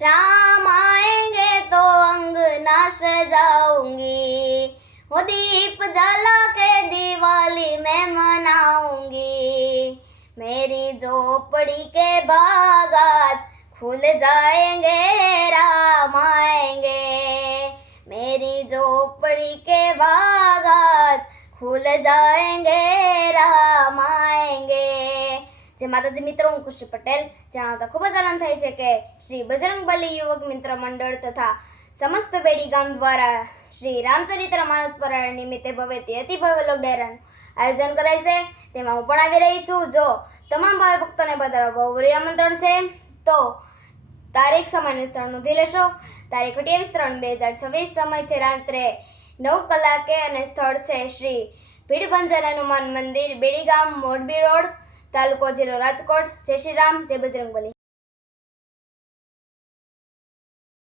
राम आएंगे तो अंगना सजाऊंगी, वो दीप जला के दिवाली में मनाऊंगी। मेरी झोपड़ी के बाग आज खुल जाएंगे, राम आएंगे। मेरी झोपड़ी के बाग आज खुल जाएंगे, राम आएंगे। જે માતાજી મિત્રો, હું ખુશી પટેલ જણાવતા ખૂબ જ આનંદ થાય છે કે શ્રી બજરંગબલી યુવક મિત્ર મંડળ તથા સમસ્ત બેડી ગામ દ્વારા શ્રી રામચરિત્ર માનસ પારાયણ નિમિત્તે ભવ્યથી અતિ ભવ્ય લોક ડાયરાનું આયોજન કરાય છે, તેમાં હું પણ આવી રહી છું। જો તમામ ભાઈ ભક્તોને બધાનું બહુ આમંત્રણ છે, તો તારીખ સમયનું સ્થળ નોંધી લેશો। તારીખ 28/3/2026, સમય છે રાત્રે 9 કલાકે અને સ્થળ છે શ્રી ભીડભંજન હનુમાન મંદિર, બેડી ગામ, મોરબી રોડ, તાલુકો જિલ્લો રાજકોટ। જય શ્રી રામ, જય બજરંગબલી।